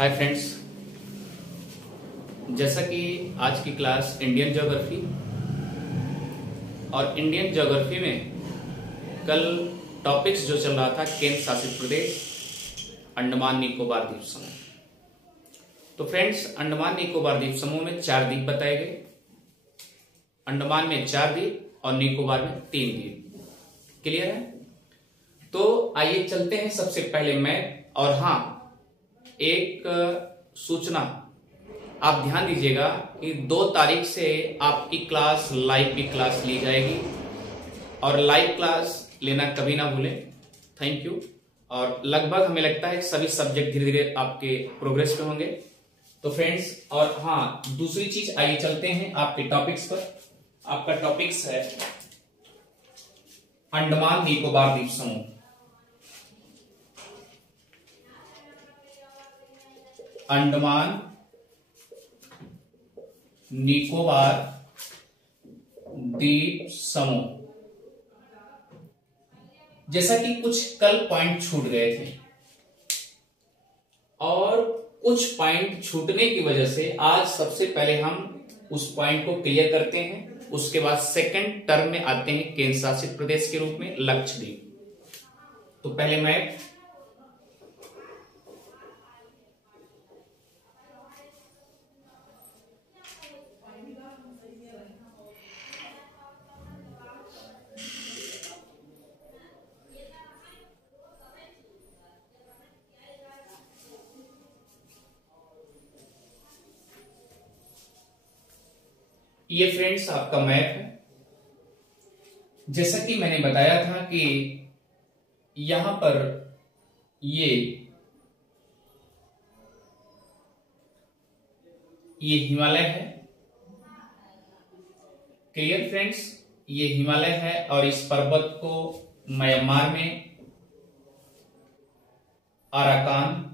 Hi friends, जैसा कि आज की क्लास इंडियन ज्योग्राफी और इंडियन ज्योग्राफी में कल टॉपिक्स जो चल रहा था केंद्र शासित प्रदेश अंडमान निकोबार द्वीप समूह। तो फ्रेंड्स, अंडमान निकोबार द्वीप समूह में 4 द्वीप बताए गए। अंडमान में 4 द्वीप और निकोबार में 3 द्वीप। क्लियर है? तो आइए चलते हैं सबसे पहले मैप। और हाँ, एक सूचना आप ध्यान दीजिएगा कि 2 तारीख से आपकी क्लास लाइव की क्लास ली जाएगी और लाइव क्लास लेना कभी ना भूलें। Thank you. और लगभग हमें लगता है सभी सब्जेक्ट धीरे धीरे आपके प्रोग्रेस पे होंगे। तो फ्रेंड्स, और हाँ, दूसरी चीज, आइए चलते हैं आपके टॉपिक्स पर। आपका टॉपिक्स है अंडमान निकोबार द्वीप समूह। अंडमान निकोबार द्वीप समूह। जैसा कि कुछ कल पॉइंट छूट गए थे और कुछ पॉइंट छूटने की वजह से आज सबसे पहले हम उस पॉइंट को क्लियर करते हैं। उसके बाद सेकंड टर्म में आते हैं केंद्र शासित प्रदेश के रूप में लक्षद्वीप। तो पहले मैप। ये फ्रेंड्स आपका मैप है। जैसा कि मैंने बताया था कि यहां पर ये हिमालय है। Clear friends? ये हिमालय है और इस पर्वत को म्यांमार में अराकान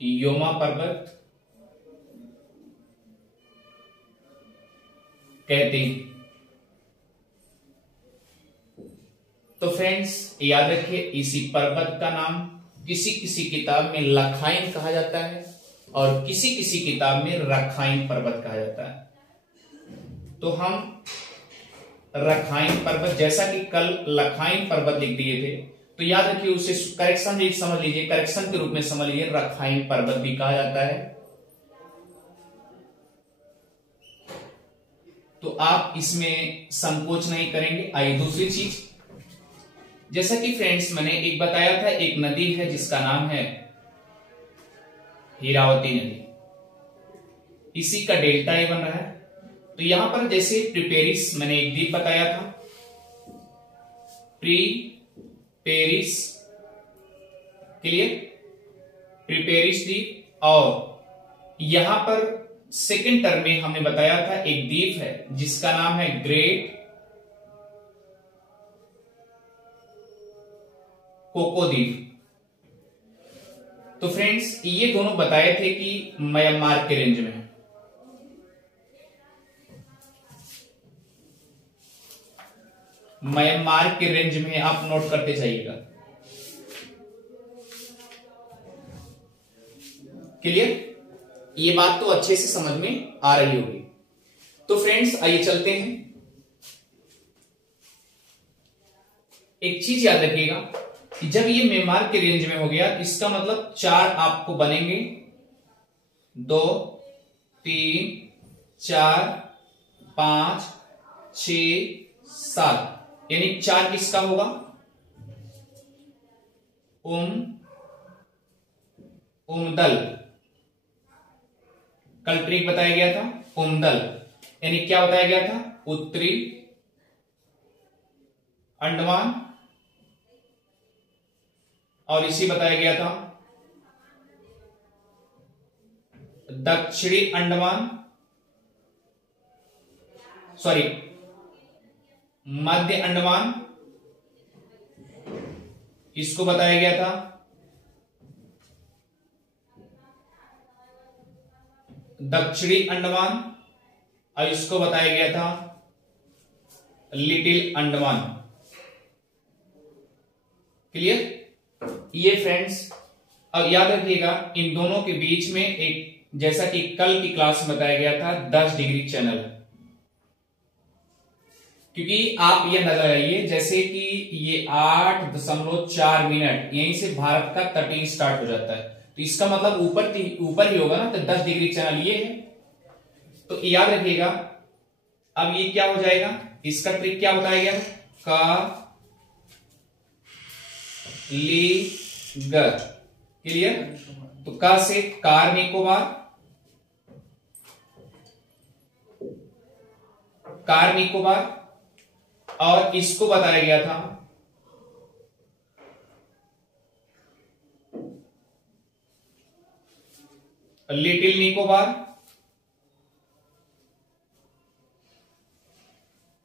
योमा पर्वत कहते हैं। तो फ्रेंड्स याद रखिए, इसी पर्वत का नाम किसी किसी किताब में लखाइन कहा जाता है और किसी किसी किताब में रखाइन पर्वत कहा जाता है। तो हम रखाइन पर्वत, जैसा कि कल लखाइन पर्वत लिख दिए थे, तो याद रखिए उसे करेक्शन भी समझ लीजिए, करेक्शन के रूप में समझ लीजिए, रखाइन पर्वत भी कहा जाता है। तो आप इसमें संकोच नहीं करेंगे। आइए दूसरी चीज, जैसा कि फ्रेंड्स मैंने एक बताया था, एक नदी है जिसका नाम है हीरावती नदी। इसी का डेल्टा ये बन रहा है। तो यहां पर जैसे प्रिपेरिस मैंने एक द्वीप बताया था, प्रीपेरिस, क्लियर, प्रिपेरिस द्वीप। और यहां पर सेकेंड टर्म में हमने बताया था एक द्वीप है जिसका नाम है ग्रेट कोको द्वीप। तो फ्रेंड्स ये दोनों बताए थे कि म्यांमार के रेंज में है। म्यांमार के रेंज में आप नोट करते जाइएगा। क्लियर? ये बात तो अच्छे से समझ में आ रही होगी। तो फ्रेंड्स आइए चलते हैं। एक चीज याद रखिएगा कि जब ये म्यांमार के रेंज में हो गया, इसका मतलब 4 आपको बनेंगे, 2, 3, 4, 5, 6, 7, यानी 4 किसका होगा? उमदल। कल ट्रिक बताया गया था उमदल, यानी क्या बताया गया था? उत्तरी अंडमान। और इसी बताया गया था दक्षिणी अंडमान, सॉरी मध्य अंडमान, इसको बताया गया था दक्षिणी अंडमान, और इसको बताया गया था लिटिल अंडमान। क्लियर? ये फ्रेंड्स अब याद रखिएगा इन दोनों के बीच में एक, जैसा कि कल की क्लास में बताया गया था, 10 डिग्री चैनल है। क्योंकि आप यह नजर लगाइए जैसे कि ये 8.4 मिनट यहीं से भारत का तटीय स्टार्ट हो जाता है, तो इसका मतलब ऊपर ही होगा ना, तो 10 डिग्री चैनल ये है। तो याद रखिएगा अब ये क्या हो जाएगा, इसका ट्रिक क्या बताया गया, का ली गर, क्लियर। तो का से कार निकोबार, कार निकोबार, और इसको बताया गया था लिटिल निकोबार,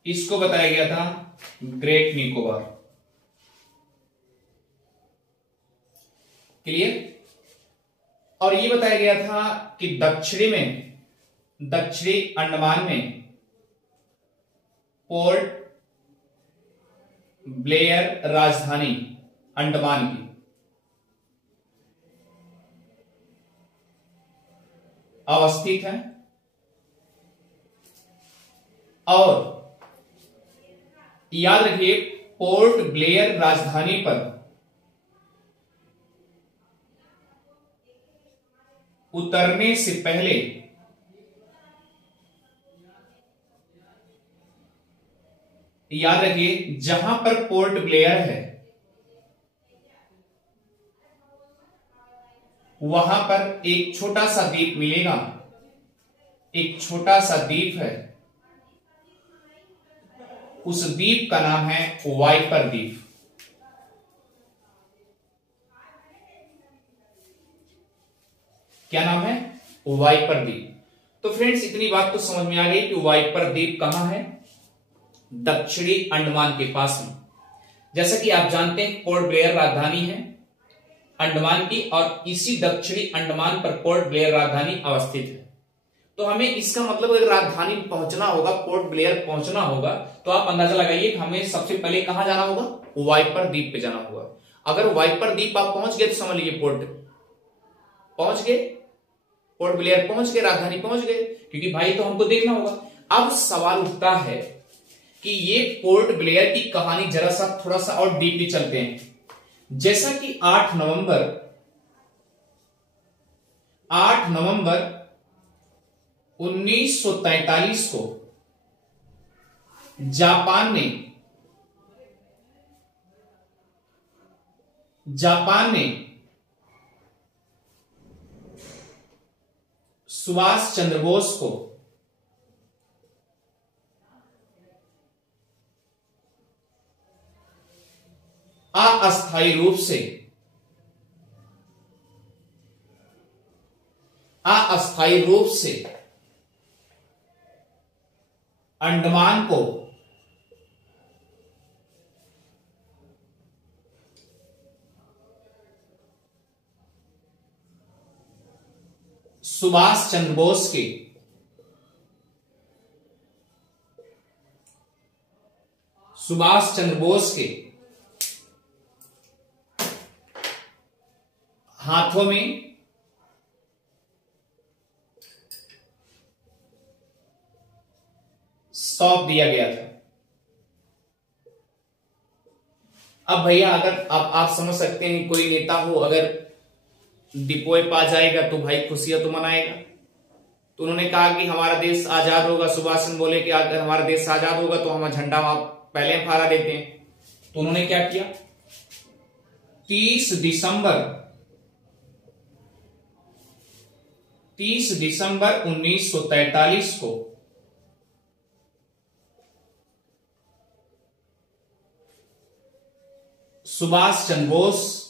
इसको बताया गया था ग्रेट निकोबार, क्लियर। और ये बताया गया था कि दक्षिणी अंडमान में पोर्ट ब्लेयर राजधानी अंडमान की अवस्थित है, और याद रखिए पोर्ट ब्लेयर राजधानी पर उतरने से पहले याद रखिए जहां पर पोर्ट ब्लेयर है वहां पर एक छोटा सा द्वीप मिलेगा, एक छोटा सा द्वीप है, उस द्वीप का नाम है वाइपर द्वीप। क्या नाम है, वाइपर द्वीप। तो फ्रेंड्स इतनी बात तो समझ में आ गई कि वाइपर द्वीप कहां है, दक्षिणी अंडमान के पास में। जैसा कि आप जानते हैं पोर्ट ब्लेयर राजधानी है अंडमान की, और इसी दक्षिणी अंडमान पर पोर्ट ब्लेयर राजधानी अवस्थित है। तो हमें इसका मतलब अगर राजधानी पहुंचना होगा, पोर्ट ब्लेयर पहुंचना होगा, तो आप अंदाजा लगाइए हमें सबसे पहले कहां जाना होगा, वाइपर द्वीप पे जाना होगा। अगर वाइपर द्वीप आप पहुंच गए तो समझ लीजिए पोर्ट पहुंच गए, पोर्ट ब्लेयर पहुंच गए, राजधानी पहुंच गए, क्योंकि भाई तो हमको देखना होगा। अब सवाल उठता है कि ये पोर्ट ब्लेयर की कहानी जरा सा थोड़ा सा और डीपली चलते हैं। जैसा कि 8 नवंबर 1943 को जापान ने सुभाष चंद्र बोस को अस्थायी रूप से अंडमान को सुभाष चंद्र बोस के हाथों में सौंप दिया गया था। अब भैया अगर आप समझ सकते हैं कोई नेता हो अगर डिपोए पा जाएगा तो भाई खुशियां तो मनाएगा। तो उन्होंने कहा कि हमारा देश आजाद होगा, सुभाष चंद्र बोले कि अगर हमारा देश आजाद होगा तो हम झंडा वहां पहले फहरा देते हैं। तो उन्होंने क्या किया, 30 दिसंबर 1943 को सुभाष चंद्र बोस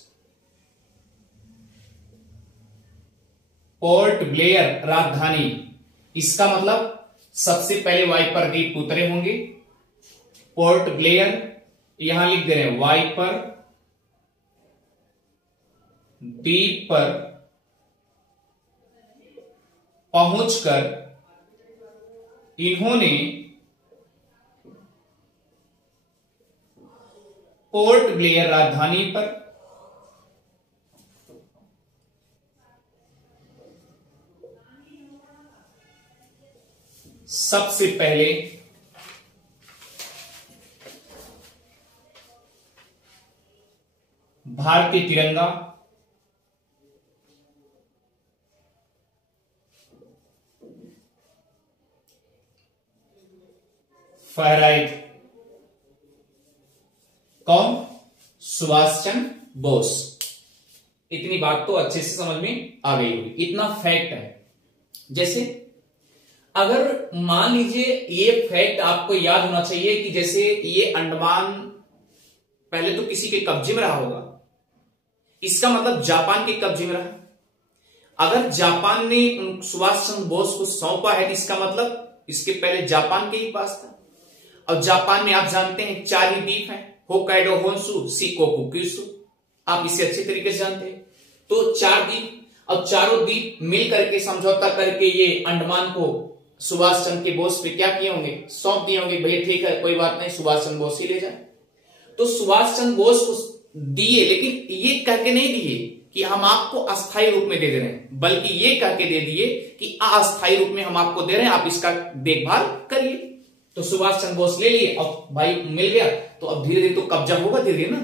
पोर्ट ब्लेयर राजधानी, इसका मतलब सबसे पहले वाइपर द्वीप उतरे होंगे। पोर्ट ब्लेयर यहां लिख दे रहे हैं, वाइपर द्वीप पर पहुंचकर इन्होंने पोर्ट ब्लेयर राजधानी पर सबसे पहले भारतीय तिरंगा फहराए थे। कौन? सुभाष चंद्र बोस। इतनी बात तो अच्छे से समझ में आ गई होगी, इतना फैक्ट है। जैसे अगर मान लीजिए ये फैक्ट आपको याद होना चाहिए कि जैसे ये अंडमान पहले तो किसी के कब्जे में रहा होगा, इसका मतलब जापान के कब्जे में रहा। अगर जापान ने सुभाष चंद्र बोस को सौंपा है तो इसका मतलब इसके पहले जापान के ही पास था। और जापान में आप जानते हैं 4 ही द्वीप हैं, होक्काइडो, होन्शु, शिकोकु, क्यूशु। आप इसे अच्छे तरीके से जानते हैं। तो 4 द्वीप, अब चारों द्वीप मिल करके समझौता करके ये अंडमान को सुभाष चंद्र के बोस पे क्या किए होंगे? सौंप दिए होंगे। भैया ठीक है, कोई बात नहीं, सुभाष चंद्र बोस ही ले जाए। तो सुभाष चंद्र बोस को दिए, लेकिन ये कह के नहीं दिए कि हम आपको अस्थायी रूप में दे दे रहे हैं, बल्कि ये कह के दे दिए कि अस्थायी रूप में हम आपको दे रहे हैं, आप इसका देखभाल करिए। तो सुभाष चंद्र बोस ले लिए, अब भाई मिल गया तो अब धीरे धीरे तो कब्जा होगा, धीरे धीरे ना,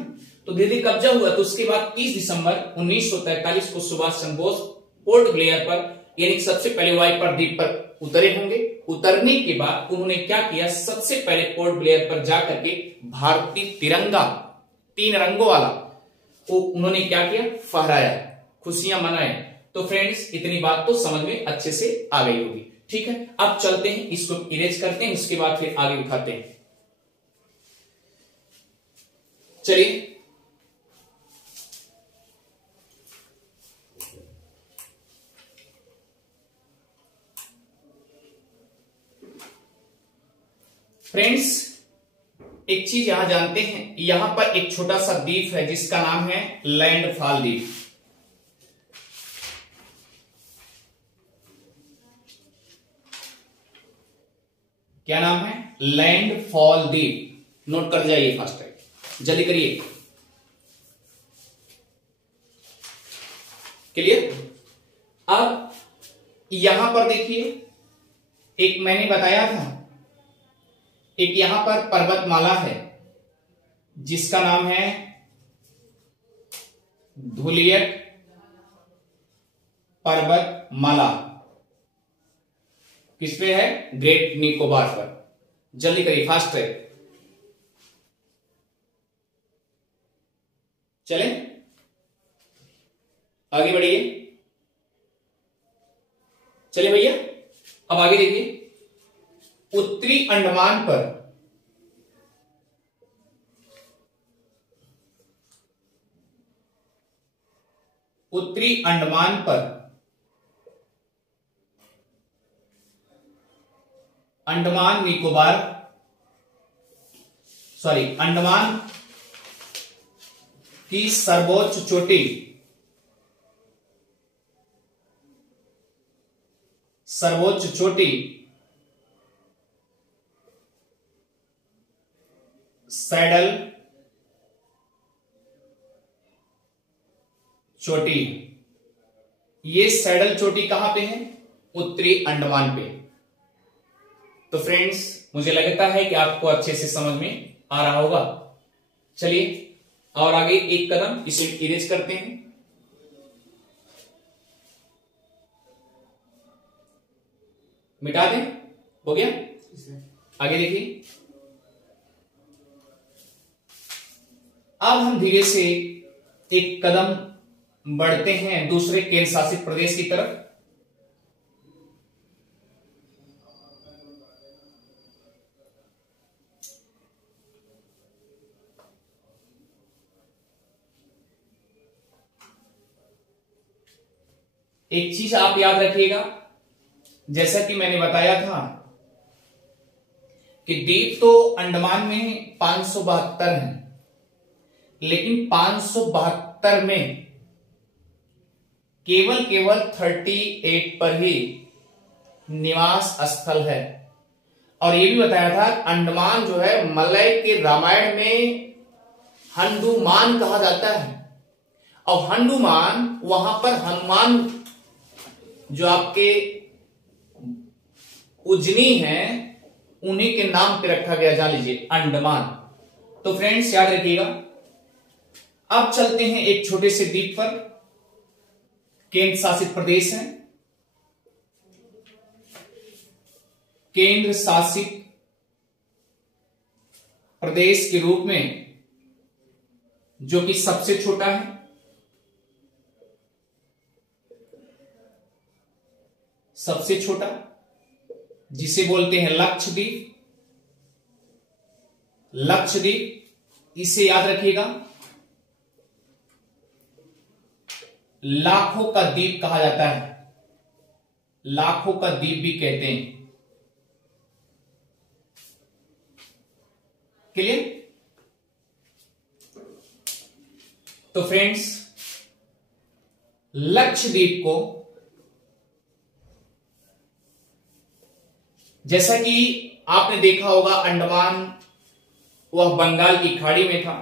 तो धीरे धीरे कब्जा हुआ। तो उसके बाद 30 दिसंबर 1943 को सुभाष चंद्र बोस पोर्ट ब्लेयर पर, यानी सबसे पहले वाइपर द्वीप पर उतरे होंगे। उतरने के बाद उन्होंने क्या किया? सबसे पहले पोर्ट ब्लेयर पर जाकर के भारतीय तिरंगा 3 रंगों वाला वो उन्होंने क्या किया? फहराया, खुशियां मनाए। तो फ्रेंड्स इतनी बात तो समझ में अच्छे से आ गई होगी। ठीक है, अब चलते हैं, इसको इरेज करते हैं, उसके बाद फिर आगे उठाते हैं। चलिए फ्रेंड्स, एक चीज यहां जानते हैं, यहां पर एक छोटा सा द्वीप है जिसका नाम है लैंडफॉल द्वीप। क्या नाम है? लैंडफॉल द्वीप। नोट कर जाइए, फास्ट है, जल्दी करिए। क्लियर? अब यहां पर देखिए, एक मैंने बताया था, एक यहां पर पर्वतमाला है जिसका नाम है धुलियट पर्वतमाला। किस पे है? ग्रेट निकोबार पर। जल्दी करिए, फास्ट है, चले आगे बढ़िए। चले भैया, अब आगे देखिए। उत्तरी अंडमान पर अंडमान निकोबार, अंडमान की सर्वोच्च चोटी सैडल चोटी। ये सैडल चोटी कहां पे है? उत्तरी अंडमान पे। तो फ्रेंड्स मुझे लगता है कि आपको अच्छे से समझ में आ रहा होगा। चलिए और आगे एक कदम इसे इरेज करते हैं। मिटा दें, हो गया। आगे देखिए, अब हम धीरे से एक कदम बढ़ते हैं दूसरे केंद्र शासित प्रदेश की तरफ। एक चीज आप याद रखिएगा, जैसा कि मैंने बताया था कि द्वीप तो अंडमान में 572 हैं, लेकिन 572 में केवल 38 पर ही निवास स्थल है। और यह भी बताया था अंडमान जो है मलय के रामायण में हंडुमान कहा जाता है। और हंडुमान वहां पर हनुमान जो आपके उजनी हैं उन्हीं के नाम पे रखा गया, जान लीजिए, अंडमान। तो फ्रेंड्स याद रखिएगा। अब चलते हैं एक छोटे से द्वीप पर, केंद्र शासित प्रदेश है, केंद्र शासित प्रदेश के रूप में जो कि सबसे छोटा है, सबसे छोटा, जिसे बोलते हैं लक्षद्वीप। लक्षद्वीप, इसे याद रखिएगा, लाखों का द्वीप कहा जाता है, लाखों का द्वीप भी कहते हैं। क्लियर? तो फ्रेंड्स, लक्षद्वीप को, जैसा कि आपने देखा होगा, अंडमान वह बंगाल की खाड़ी में था,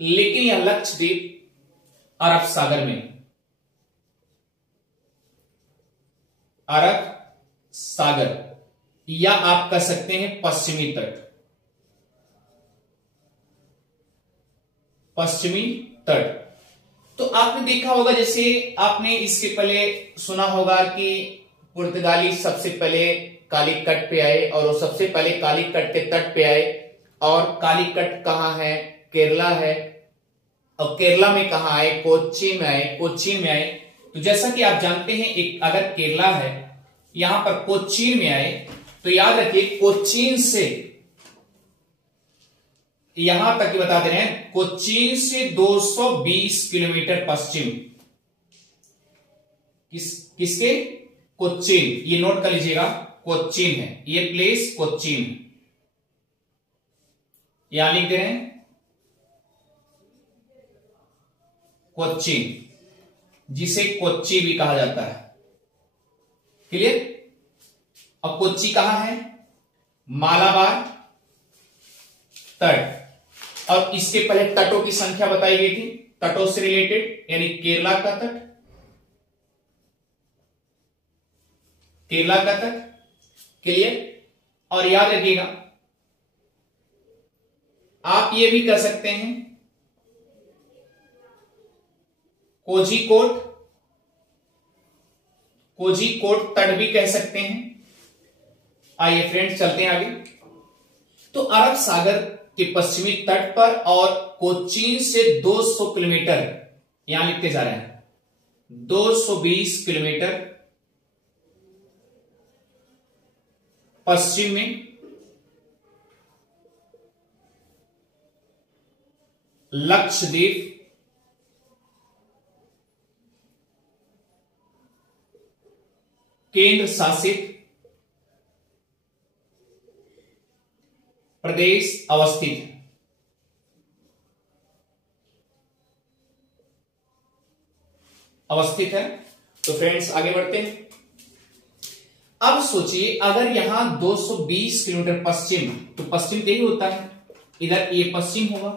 लेकिन यह लक्षद्वीप अरब सागर में, अरब सागर, या आप कह सकते हैं पश्चिमी तट, पश्चिमी तट। तो आपने देखा होगा, जैसे आपने इसके पहले सुना होगा कि पुर्तगाली सबसे पहले कालीकट पे आए, और वो सबसे पहले कालीकट के तट पे आए। और कालीकट कहाँ है? केरला है। और केरला में कहाँ आए? कोच्चि में आए, कोच्चिन में आए। तो जैसा कि आप जानते हैं, एक अगर केरला है, यहां पर कोच्चिन में आए, तो याद रखिए कोच्चिन से यहां तक बता दे रहे हैं, कोच्चिन से 220 किलोमीटर पश्चिम। किसके? कोच्चिन। ये नोट कर लीजिएगा, कोच्चिन है ये प्लेस, कोच्चिन यहां लिख दे रहे हैं, कोच्चिन, जिसे कोच्चि भी कहा जाता है। क्लियर? अब कोच्चि कहां है? मालाबार तट। और इसके पहले तटों की संख्या बताई गई थी, तटों से रिलेटेड, यानी केरला का तट, केरला का तट। क्लियर? और याद रखिएगा, आप ये भी कह सकते हैं कोझिकोड, कोझिकोड तट भी कह सकते हैं। आइए फ्रेंड्स चलते हैं आगे। तो अरब सागर के पश्चिमी तट पर और कोच्चिन से 200 किलोमीटर, यहां लिखते जा रहे हैं 220 किलोमीटर पश्चिम में लक्षद्वीप केंद्र शासित प्रदेश अवस्थित है। अवस्थित है। तो फ्रेंड्स आगे बढ़ते हैं। अब सोचिए, अगर यहां 220 किलोमीटर पश्चिम, तो पश्चिम यही होता है, इधर ये पश्चिम होगा,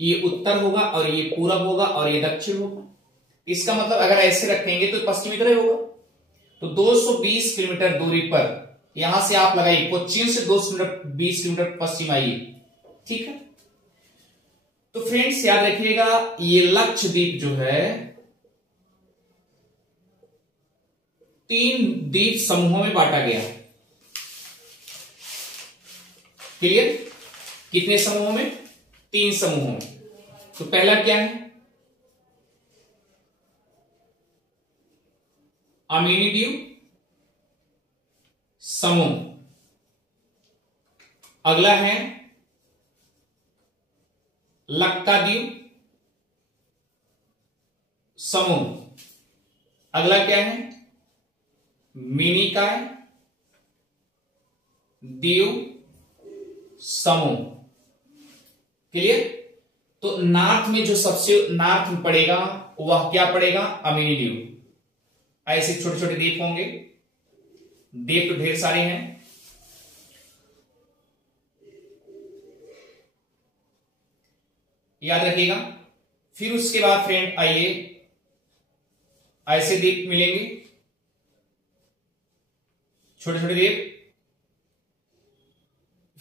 ये उत्तर होगा, और ये पूरब होगा, और ये दक्षिण होगा। इसका मतलब अगर ऐसे रखेंगे तो पश्चिम इधर होगा। तो 220 किलोमीटर दूरी पर यहां से आप लगाइए, कोच्चिन से 220 किलोमीटर पश्चिम आइए। ठीक है? तो फ्रेंड्स याद रखिएगा, ये लक्षद्वीप जो है 3 द्वीप समूहों में बांटा गया है। क्लियर? कितने समूहों में? 3 समूहों में। तो पहला क्या है? अमीनी द्वीप समूह। अगला है लक्काद्वीप समूह। अगला क्या है? मिनिकॉय द्वीप समूह। क्लियर? तो नॉर्थ में जो सबसे नॉर्थ में पड़ेगा वह क्या पड़ेगा? अमीनी द्वीप। ऐसे छोटे छोटे द्वीप होंगे, द्वीप तो ढेर सारे हैं। याद रखिएगा। फिर उसके बाद फ्रेंड आइए, ऐसे द्वीप मिलेंगे छोटे छोटे द्वीप,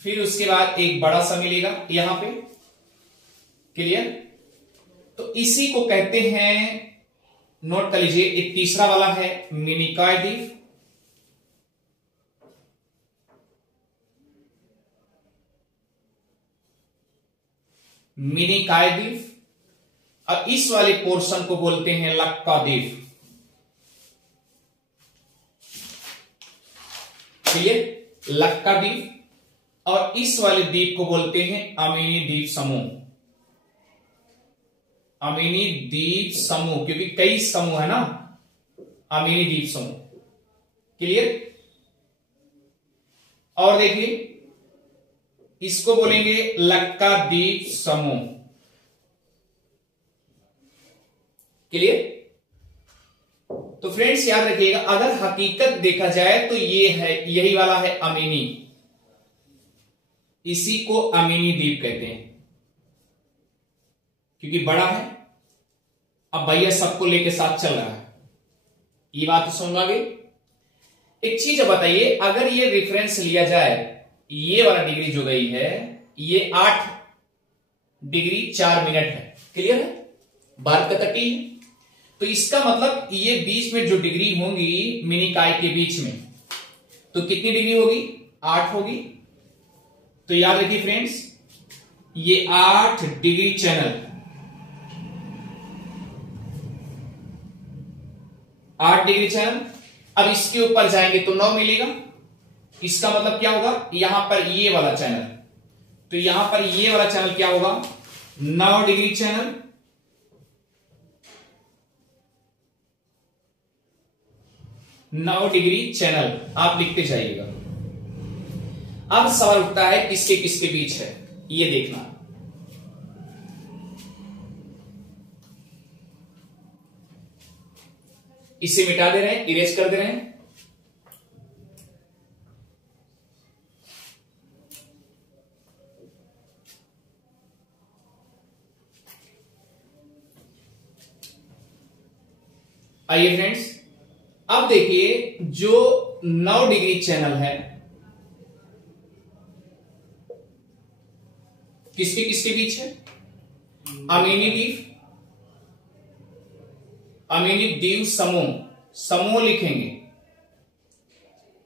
फिर उसके बाद एक बड़ा सा मिलेगा यहां पे। क्लियर? तो इसी को कहते हैं, नोट कर लीजिए, एक तीसरा वाला है मिनिकॉय द्वीप। मिनिकॉय द्वीप। और इस वाले पोर्शन को बोलते हैं लक्का द्वीप। क्लियर? लक्का द्वीप। और इस वाले द्वीप को बोलते हैं अमीनी द्वीप समूह। अमीनी द्वीप समूह, क्योंकि कई समूह है ना, अमीनी द्वीप समूह। क्लियर? और देखिए, इसको बोलेंगे लक्का द्वीप समूह। क्लियर? तो फ्रेंड्स याद रखिएगा, अगर हकीकत देखा जाए तो ये है, यही वाला है अमीनी, इसी को अमीनी द्वीप कहते हैं, क्योंकि बड़ा है। अब भैया सबको लेके साथ चल रहा है, ये बात तो समझ आ गई। एक चीज बताइए, अगर ये रेफरेंस लिया जाए, ये वाला डिग्री जो गई है, ये 8 डिग्री 4 मिनट है। क्लियर है? भारत का तटीय है, तो इसका मतलब ये बीच में जो डिग्री होंगी मिनिकॉय के बीच में, तो कितनी डिग्री होगी? 8 होगी। तो याद रखिए फ्रेंड्स, ये 8 डिग्री चैनल, 8 डिग्री चैनल। अब इसके ऊपर जाएंगे तो 9 मिलेगा। इसका मतलब क्या होगा? यहां पर ये वाला चैनल, तो यहां पर ये वाला चैनल क्या होगा? 9 डिग्री चैनल। 9 डिग्री चैनल आप लिखते जाइएगा। अब सवाल उठता है किसके किसके बीच है, ये देखना। इसे मिटा दे रहे हैं, इरेज कर दे रहे हैं। आइए फ्रेंड्स, अब देखिए, जो 9 डिग्री चैनल है, किसके किसके बीच है? अमीनी द्वीप, अमीनी द्वीप समूह, समूह लिखेंगे।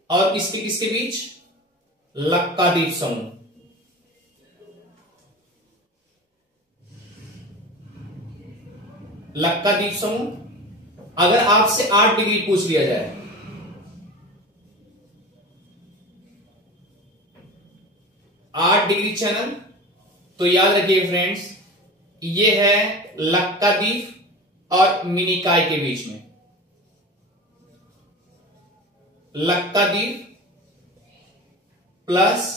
और किसके किसके बीच? लक्का द्वीप समूह। लक्का द्वीप समूह। अगर आपसे 8 डिग्री पूछ लिया जाए, 8 डिग्री चैनल, तो याद रखिए फ्रेंड्स, ये है लक्का द्वीप और मिनिकॉय के बीच में। लक्का द्वीप प्लस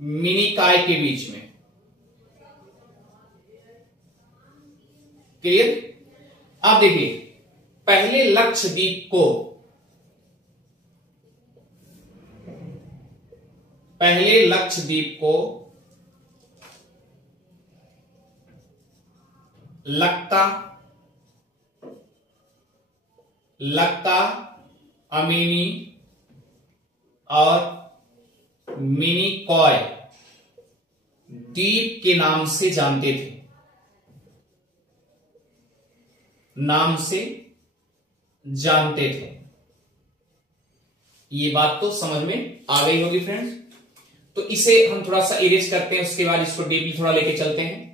मिनिकॉय के बीच में। क्लियर? अब देखिए, पहले लक्षद्वीप को, पहले लक्षद्वीप को लक्का, लक्का, अमीनी और मिनिकॉय द्वीप के नाम से जानते थे, नाम से जानते थे। ये बात तो समझ में आ गई होगी फ्रेंड्स। तो इसे हम थोड़ा सा इरेज करते हैं, उसके बाद इसको डीपली थोड़ा लेके चलते हैं।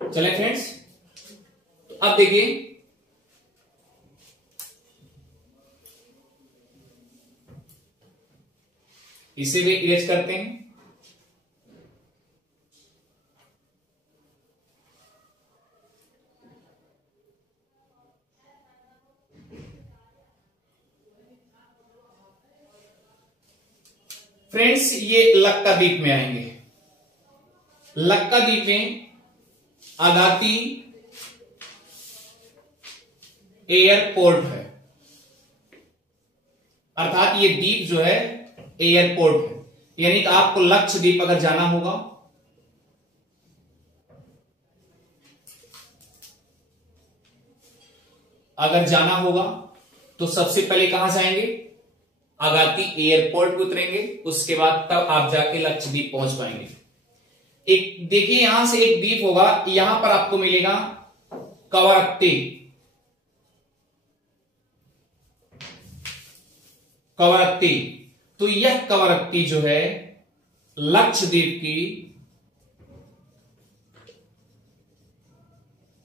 चले फ्रेंड्स, तो अब देखिए, इसे भी इरेज करते हैं। फ्रेंड्स, ये लक्का द्वीप में आएंगे। लक्का द्वीप में आगाती एयरपोर्ट है, अर्थात ये द्वीप जो है एयरपोर्ट है। यानी कि आपको लक्षद्वीप अगर जाना होगा, तो सबसे पहले कहां जाएंगे? अगाती एयरपोर्ट पे उतरेंगे, उसके बाद तब आप जाके लक्षद्वीप पहुंच पाएंगे। एक देखिए यहां से एक द्वीप होगा, यहां पर आपको मिलेगा कवरत्ती। तो यह कवरत्ती जो है लक्षद्वीप की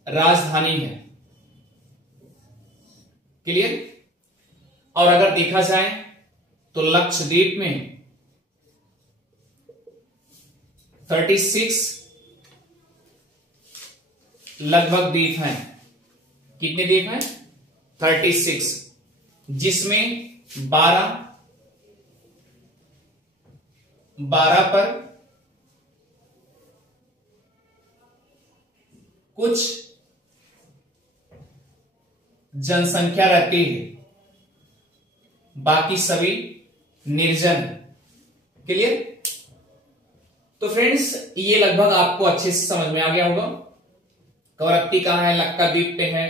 राजधानी है। क्लियर? और अगर देखा जाए तो लक्षद्वीप में 36 लगभग द्वीप हैं। कितने द्वीप हैं? 36, जिसमें 12 पर कुछ जनसंख्या रहती है, बाकी सभी निर्जन। क्लियर? तो फ्रेंड्स ये लगभग आपको अच्छे से समझ में आ गया होगा। कवरत्ती कहां है? लक्काद्वीप पे है,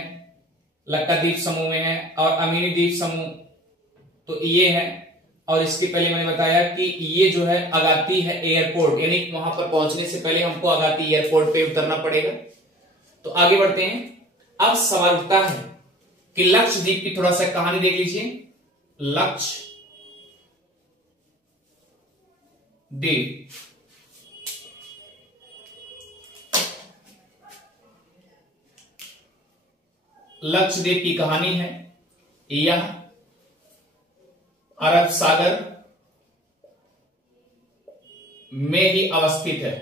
लक्काद्वीप समूह में है, और अमीनी द्वीप समूह तो ये है। और इसके पहले मैंने बताया कि ये जो है अगाती है एयरपोर्ट, यानी वहां पर पहुंचने से पहले हमको अगाती एयरपोर्ट पे उतरना पड़ेगा। तो आगे बढ़ते हैं। अब सवाल उठता है कि लक्षद्वीप की थोड़ा सा कहानी देख लीजिए। लक्षद्वीप की कहानी है, यह अरब सागर में ही अवस्थित है।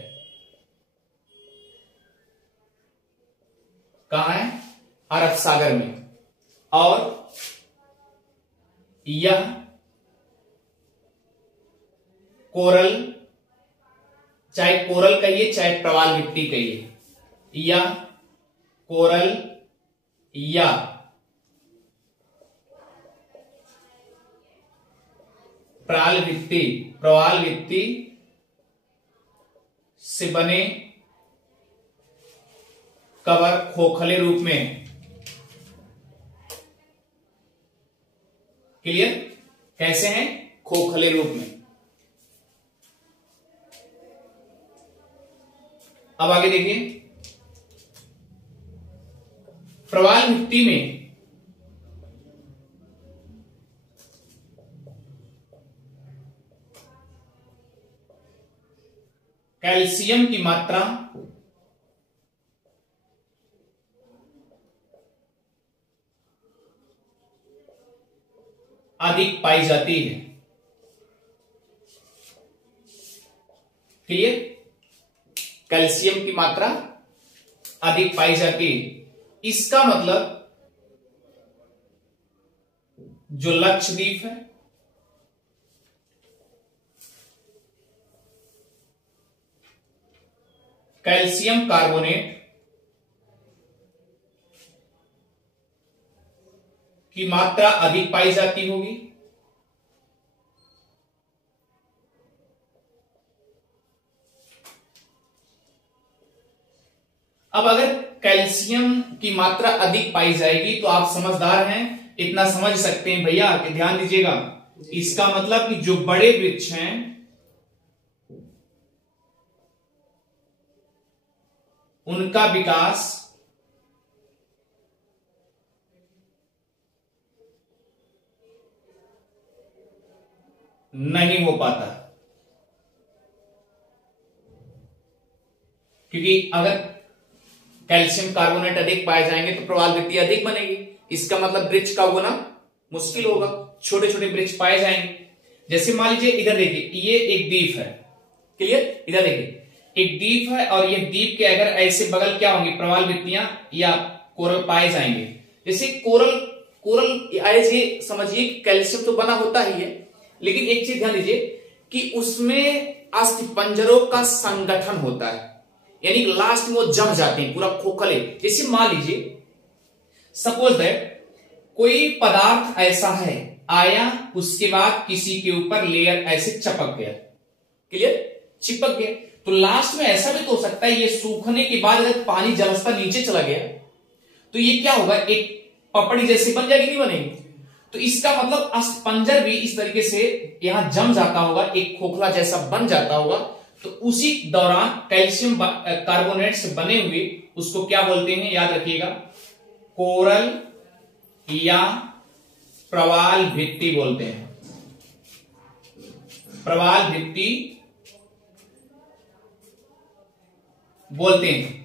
कहां है? अरब सागर में। और यह कोरल, चाहे कोरल कहिए चाहे प्रवाल मिट्टी कहिए, यह कोरल या प्रवाल भित्ति से बने कवर खोखले रूप में। क्लियर? कैसे हैं? खोखले रूप में। अब आगे देखिए, प्रवाल मिट्टी में कैल्शियम की मात्रा अधिक पाई जाती है। क्लियर? कैल्शियम की मात्रा अधिक पाई जाती है। इसका मतलब जो लक्षद्वीप है कैल्शियम कार्बोनेट की मात्रा अधिक पाई जाती होगी। अब अगर कैल्शियम की मात्रा अधिक पाई जाएगी तो आप समझदार हैं, इतना समझ सकते हैं भैया कि ध्यान दीजिएगा, इसका मतलब कि जो बड़े वृक्ष हैं उनका विकास नहीं हो पाता, क्योंकि अगर कैल्शियम कार्बोनेट अधिक पाए जाएंगे तो प्रवाल भित्ति अधिक बनेगी। इसका मतलब वृक्ष का उगना मुश्किल होगा, छोटे छोटे वृक्ष पाए जाएंगे। जैसे मान लीजिए इधर देखिए, ये एक द्वीप है। क्लियर? इधर देखिए एक द्वीप है, और ये द्वीप के अगर ऐसे बगल क्या होंगे? प्रवाल भित्तियां या कोरल पाए जाएंगे। जैसे कोरल ऐसे समझिए कैल्शियम तो बना होता ही है, लेकिन एक चीज ध्यान दीजिए कि उसमें अस्थिपंजरों का संगठन होता है, यानी लास्ट में वो जम जाते हैं पूरा खोखले। जैसे मान लीजिए सपोज दैट कोई पदार्थ ऐसा है, आया, उसके बाद किसी के ऊपर लेयर ऐसे चपक गया, क्लियर, चिपक गए। तो लास्ट में ऐसा भी तो हो सकता है ये सूखने के बाद अगर पानी जलस्तर नीचे चला गया तो ये क्या होगा, एक पपड़ी जैसी बन जाएगी, नहीं बनेगी। तो इसका मतलब अस्पंजर भी इस तरीके से यहां जम जाता होगा, एक खोखला जैसा बन जाता होगा। तो उसी दौरान कैल्शियम कार्बोनेट से बने हुए उसको क्या बोलते हैं, याद रखिएगा, कोरल या प्रवाल भित्ति बोलते हैं। प्रवाल भित्ति बोलते हैं।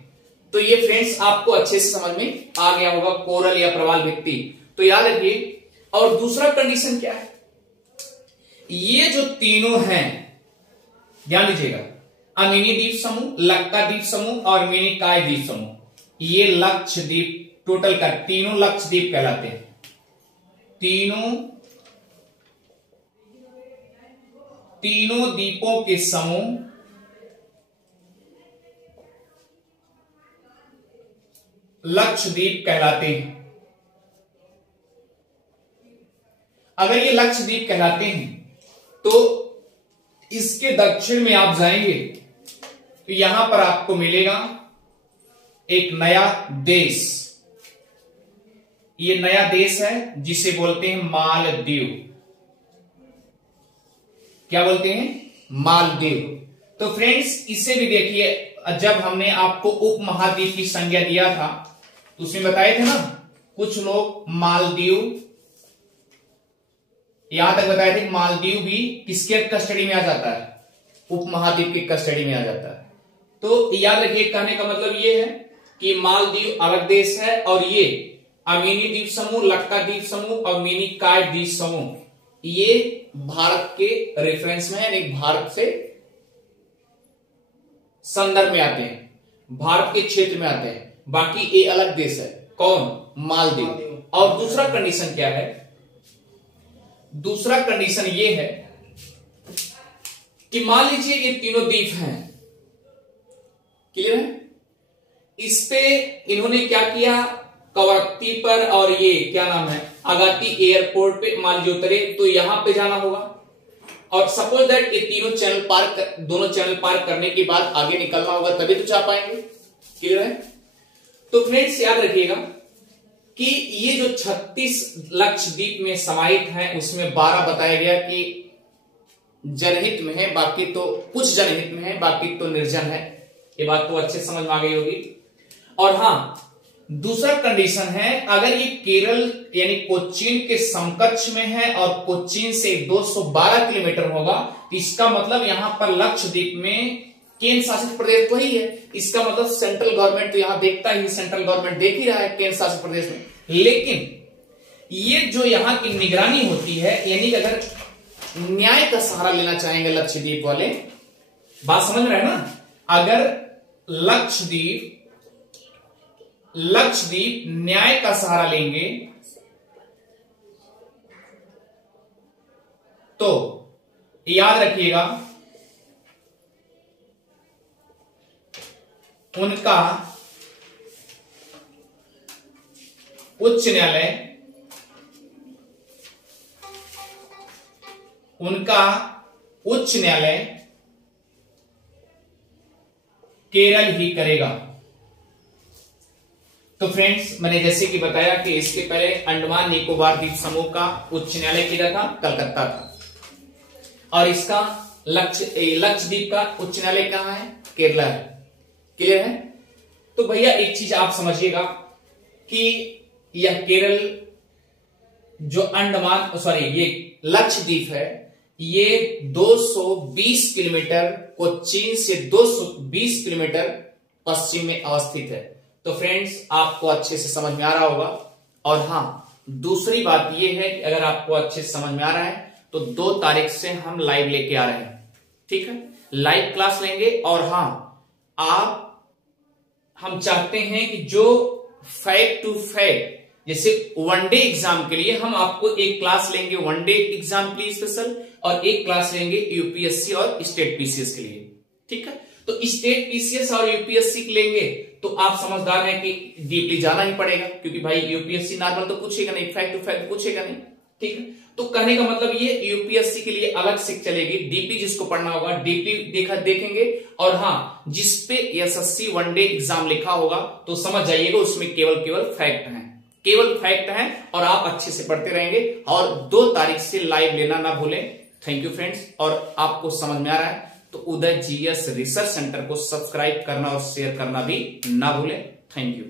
तो ये फ्रेंड्स आपको अच्छे से समझ में आ गया होगा, कोरल या प्रवाल भित्ति। तो याद रखिए। और दूसरा कंडीशन क्या है, ये जो तीनों हैं ध्यान दीजिएगा, अमीनी द्वीप समूह, लक्का द्वीप समूह और मिनिकॉय द्वीप समूह, ये लक्षद्वीप टोटल का तीनों लक्षद्वीप कहलाते हैं। तीनों द्वीपों के समूह लक्षद्वीप कहलाते हैं। अगर ये लक्षद्वीप कहलाते हैं तो इसके दक्षिण में आप जाएंगे तो यहां पर आपको मिलेगा एक नया देश। ये नया देश है जिसे बोलते हैं मालदीव। क्या बोलते हैं, मालदीव। तो फ्रेंड्स इसे भी देखिए, जब हमने आपको उपमहाद्वीप की संज्ञा दिया था तो उसमें बताए थे ना, कुछ लोग मालदीव, यहां तक बताए थे मालदीव भी किसके कस्टडी में आ जाता है, उपमहाद्वीप के कस्टडी में आ जाता है। तो याद रखिए, कहने का मतलब ये है कि मालदीव अलग देश है और ये अमीनी द्वीप समूह, लक्का द्वीप समूह और मिनिकॉय द्वीप समूह ये भारत के रेफरेंस में है, यानी भारत से संदर्भ में आते हैं, भारत के क्षेत्र में आते हैं। बाकी ये अलग देश है, कौन, मालदीव। और दूसरा कंडीशन क्या है, दूसरा कंडीशन ये है कि मान लीजिए ये तीनों द्वीप हैं, क्लियर है, इस पे इन्होंने क्या किया, कवरत्ती पर और ये क्या नाम है, अगाती एयरपोर्ट पे मान लीजिए उतरे तो यहां पे जाना होगा। और सपोज दैट ये तीनों चैनल पार दोनों चैनल पार करने के बाद आगे निकलना होगा, तभी तो जा पाएंगे, क्लियर है। तो फ्रेंड्स याद रखिएगा कि ये जो 36 लक्षद्वीप में समाहित है उसमें 12 बताया गया कि जनहित में है, बाकी तो कुछ जनहित में है, बाकी तो निर्जन है। ये बात तो अच्छे समझ में आ गई होगी। और हां, दूसरा कंडीशन है, अगर ये केरल यानी कोचीन के समकक्ष में है और कोचीन से 212 किलोमीटर होगा, तो इसका मतलब यहां पर लक्षद्वीप में केंद्र शासित प्रदेश तो ही है, इसका मतलब सेंट्रल गवर्नमेंट तो यहां देखता ही, सेंट्रल गवर्नमेंट देख ही रहा है केंद्र शासित प्रदेश में। लेकिन ये जो यहां की निगरानी होती है, यानी कि अगर न्याय का सहारा लेना चाहेंगे लक्षद्वीप वाले, बात समझ रहे हैं ना, अगर लक्षद्वीप न्याय का सहारा लेंगे तो याद रखिएगा उनका उच्च न्यायालय केरल ही करेगा। तो फ्रेंड्स मैंने जैसे कि बताया कि इसके पहले अंडमान निकोबार द्वीप समूह का उच्च न्यायालय किधर था, कलकत्ता था, और इसका लक्षद्वीप का उच्च न्यायालय कहां है, केरला है, क्लियर है। तो भैया एक चीज आप समझिएगा कि यह केरल जो ये लक्षद्वीप है, ये 220 किलोमीटर कोचीन से 220 किलोमीटर पश्चिम में अवस्थित है। तो फ्रेंड्स आपको अच्छे से समझ में आ रहा होगा। और हां, दूसरी बात यह है कि अगर आपको अच्छे से समझ में आ रहा है तो 2 तारीख से हम लाइव लेके आ रहे हैं, ठीक है, लाइव क्लास लेंगे। और हां, हम चाहते हैं कि जो फैक्ट टू फैक्ट, जैसे वनडे एग्जाम के लिए हम आपको एक क्लास लेंगे वनडे एग्जाम के लिए स्पेशल, और एक क्लास लेंगे यूपीएससी और स्टेट पीसीएस के लिए, ठीक है। तो स्टेट पीसीएस और यूपीएससी के लेंगे तो आप समझदार हैं कि डीपली जाना ही पड़ेगा, क्योंकि भाई यूपीएससी नॉर्मल तो पूछेगा नहीं, फैक्ट टू फैक्ट पूछेगा नहीं, ठीक है। तो कहने का मतलब ये यूपीएससी के लिए अलग से चलेगी, डीपी जिसको पढ़ना होगा डीपी देखेंगे, और हाँ जिसपे एसएससी वनडे एग्जाम लिखा होगा तो समझ जाइएगा उसमें केवल फैक्ट हैं, केवल फैक्ट हैं, और आप अच्छे से पढ़ते रहेंगे। और 2 तारीख से लाइव लेना ना भूलें। Thank you friends. और आपको समझ में आ रहा है तो उदय जीएस रिसर्च सेंटर को सब्सक्राइब करना और शेयर करना भी ना भूलें। Thank you.